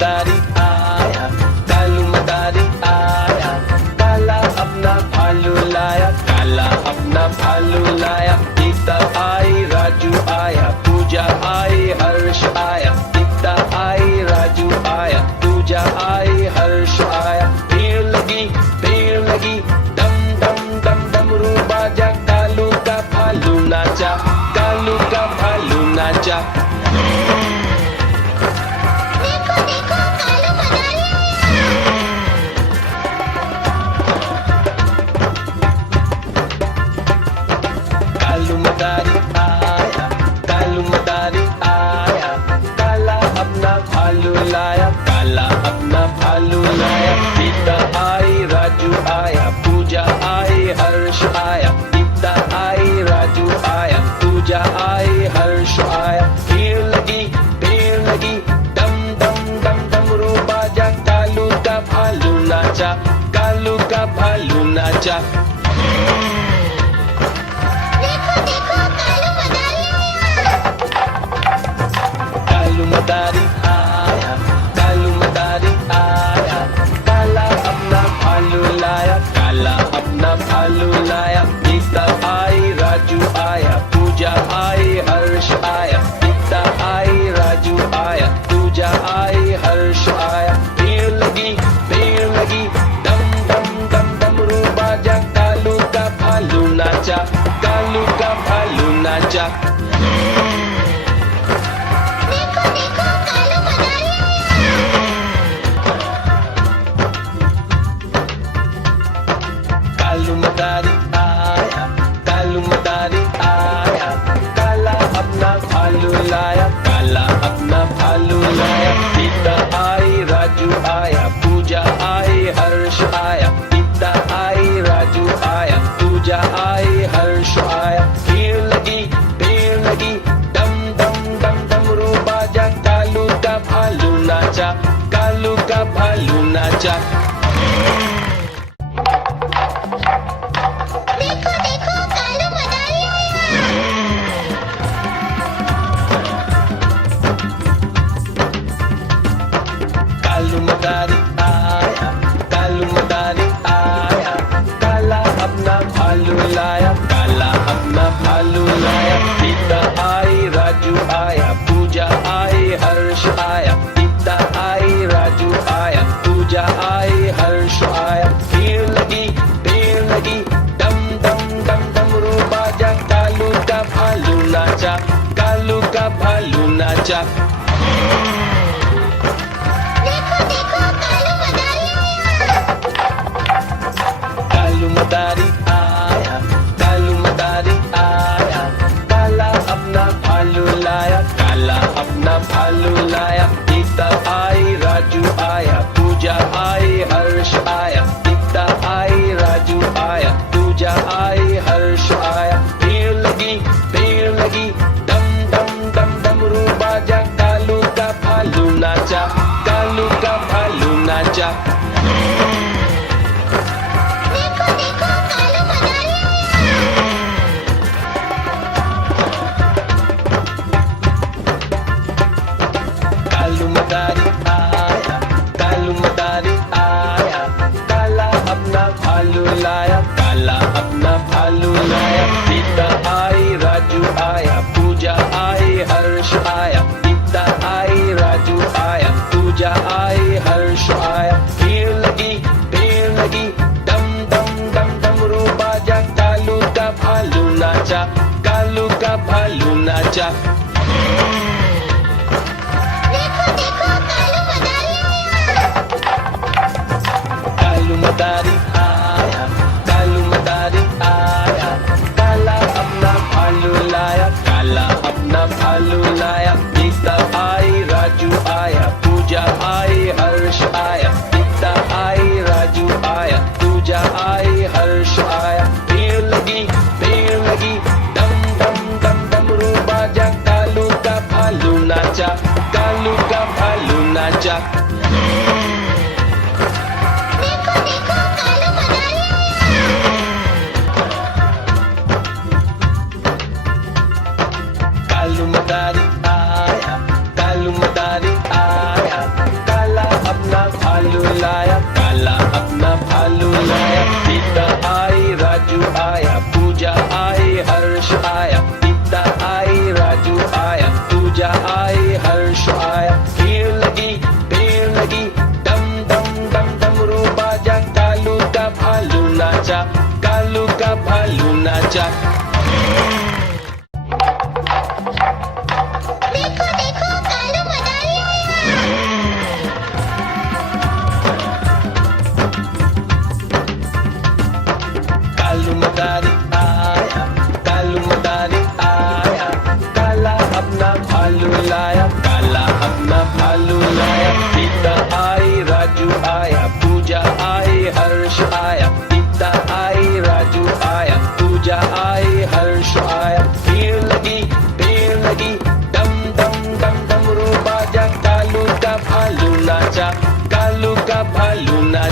मदारी आया, कालू मदारी आया, काला अपना भालू लाया, काला अपना भालू लाया। गीता आई, राजू आया, पूजा आई, हर्ष आया। गीता आई, राजू आया, पूजा आई, हर्ष आया। भीड़ लगी, डम डम डम डमरू बाजा, कालू का भालू नाचा, कालू का भालू नाचा। देखो देखो कालू मदारी आया। कालू मदारी आया, कालू मदारी आया, काला अपना भालू लाया, काला अपना भालू लाया। गीता आई, राजू आया, पूजा आई, हर्ष आया। गीता आई, राजू आया, पूजा आई, हर्ष आया। भीड़ लगी, डम डम डम डमरू बाजा, कालू का भालू नाचा, कालू का भालू नाचा। देखो देखो कालू मदारी आया। कालू मदारी आया, कालू मदारी आया, काला अपना भालू लाया, काला अपना भालू लाया। गीता आई, राजू आया, पूजा आई, हर्ष आया। गीता आई, राजू आया, पूजा आई, हर्ष आया। भीड़ लगी, डम डम डम डमरू बाजा, कालू का भालू नाचा, कालू का भालू नाचा। देखो देखो कालू मदारी आया। कालू मदारी आया, कालू मदारी आया, काला अपना भालू लाया, काला अपना भालू लाया। गीता आई, राजू आया, पूजा आई, हर्ष आया। गीता आई, राजू आया, पूजा आई, हर्ष आया। भीड़ लगी, डम डम डम डमरू बाजा, कालू का भालू नाचा, कालू का भालू नाचा। देखो देखो कालू मदारी आया। कालू मदारी आया, कालू मदारी आया, काला अपना भालू लाया, काला अपना भालू लाया। गीता आई, राजू आया, पूजा आई, हर्ष आया। गीता आई, राजू आया, पूजा आई, हर्ष आया। भीड़ लगी, डम डम डम डमरू बाजा, कालू का भालू नाचा, कालू का भालू नाचा। देखो देखो कालू मदारी आया। कालू मदारी आया, कालू मदारी आया, काला अपना भालू लाया, काला अपना भालू लाया। गीता आई, राजू आया, पूजा आई, हर्ष आया। गीता आई, राजू आया, पूजा आई, हर्ष आया। भीड़ लगी, डम डम डम डमरू बाजा, कालू का भालू नाचा, कालू का भालू नाचा। देखो देखो कालू मदारी आया। कालू मदारी आया, कालू मदारी आया, काला अपना भालू लाया, काला अपना भालू लाया। गीता आई, राजू आया, पूजा आई, हर्ष आया। गीता आई, राजू आया, पूजा आई, हर्ष आया। भीड़ लगी, डम डम डम डमरू बाजा, कालू का भालू नाचा, कालू का भालू नाचा। देखो देखो कालू मदारी आया। कालू मदारी आया, कालू मदारी आया, काला अपना भालू लाया, काला अपना भालू लाया। गीता आई, राजू आया, पूजा आई, हर्ष आया। गीता आई, राजू आया, पूजा आई, हर्ष आया। भीड़ लगी, डम डम डम डमरू बाजा, कालू का भालू नाचा, कालू का भालू नाचा। देखो देखो कालू मदारी आया। कालू मदारी आया, कालू मदारी आया, काला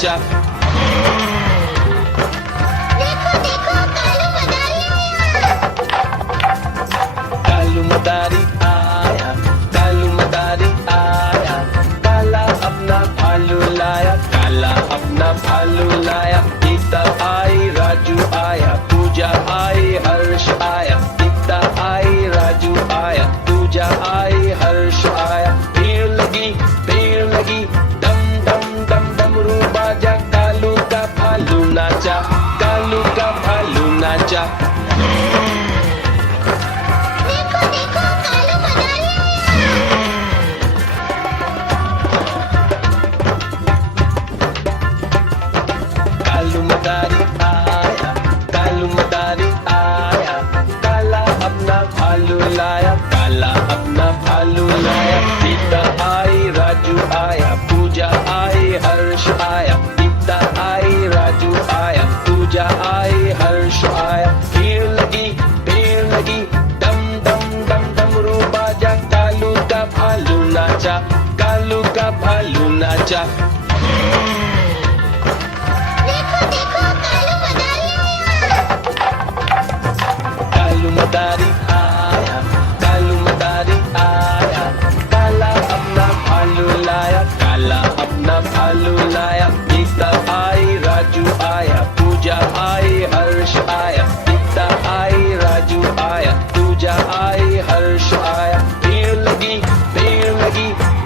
नाचा। देखो देखो कालू मदारी आया। कालू मदारी आया, कालू मदारी आया, काला अपना भालू लाया, काला अपना भालू लाया। गीता आई, राजू आया, पूजा आई, हर्ष आया। गीता आई, राजू आया, पूजा आई, हर्ष आया। भीड़ लगी, डम डम डम डमरू बाजा, कालू का भालू नाचा, कालू का भालू नाचा। देखो देखो कालू मदारी आया। कालू मदारी आया, कालू मदारी आया, काला अपना भालू लाया, काला अपना भालू लाया। गीता आई, राजू आया, पूजा आई, हर्ष आया। गीता आई, राजू आया, पूजा आई, हर्ष आया। भीड़ लगी, डम डम डम डमरू बाजा, कालू का भालू नाचा, कालू का भालू नाचा। देखो देखो कालू मदारी आया। कालू मदारी आया, कालू मदारी आया, काला अपना भालू लाया, काला अपना भालू लाया। गीता आई, राजू आया, पूजा आई, हर्ष आया। गीता आई, राजू आया, पूजा आई, हर्ष आया। भीड़ लगी,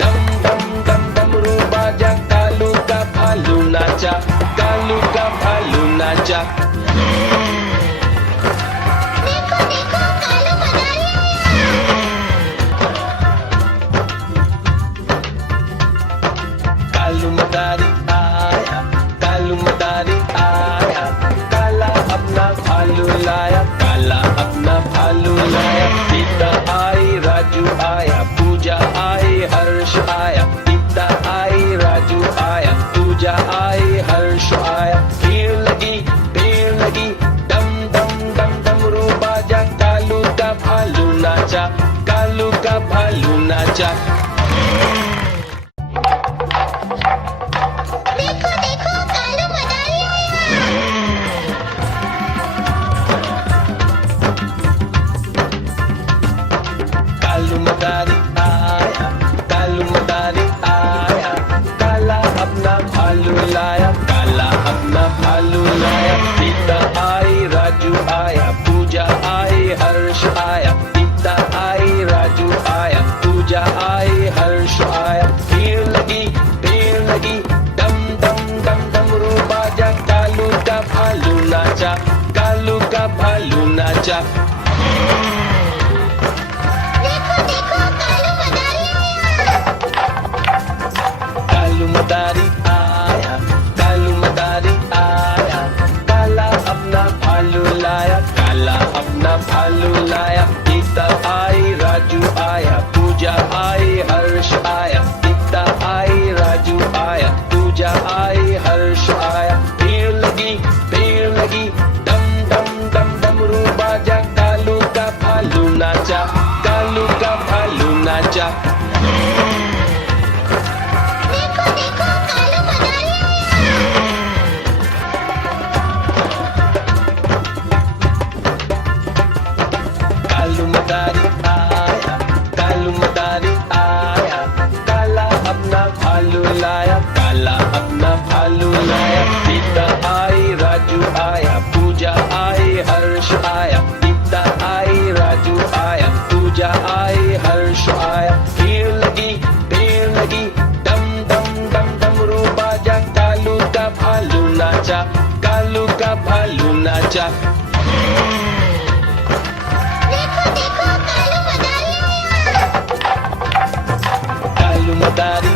डम डम डम डमरू बाजा, कालू का भालू नाचा, कालू का भालू नाचा। देखो देखो कालू मदारी आया। कालू मदारी आया, कालू मदारी आया, काला अपना भालू लाया, काला अपना भालू लाया। गीता आई, राजू आया, पूजा आई, हर्ष आया। गीता आई, राजू आया, पूजा आई, हर्ष आया। भीड़ लगी, डम डम डम डमरू बाजा, कालू का भालू नाचा, कालू का भालू नाचा। देखो देखो कालू मदारी आया। कालू मदारी आया, कालू मदारी आया, काला अपना भालू लाया, काला अपना भालू लाया। गीता आई, राजू आया, पूजा आई, हर्ष आया। गीता आई, राजू आया, पूजा आई, हर्ष आया। भीड़ लगी, डम डम डम डमरू बाजा, कालू का भालू नाचा, कालू का भालू नाचा। देखो देखो कालू मदारी आया। कालू मदारी आया, कालू मदारी आया, काला अपना भालू लाया, काला अपना भालू लाया। गीता आई, राजू आया, पूजा आई, हर्ष आया। गीता आई, राजू आया, पूजा आई, हर्ष आया। भीड़ लगी, डम डम डम डमरू बाजा, कालू का भालू नाचा, कालू का भालू नाचा। देखो देखो कालू मदारी आया। कालू मदारी आया, कालू मदारी आया, काला अपना भालू लाया, काला अपना भालू लाया। गीता आई, राजू आया, पूजा आई, हर्ष आया। गीता आई, राजू आया, पूजा आई, हर्ष आया। भीड़ लगी, डम डम डम डमरू बाजा, कालू का भालू नाचा, कालू का भालू नाचा। देखो देखो कालू मदारी आया। कालू मदारी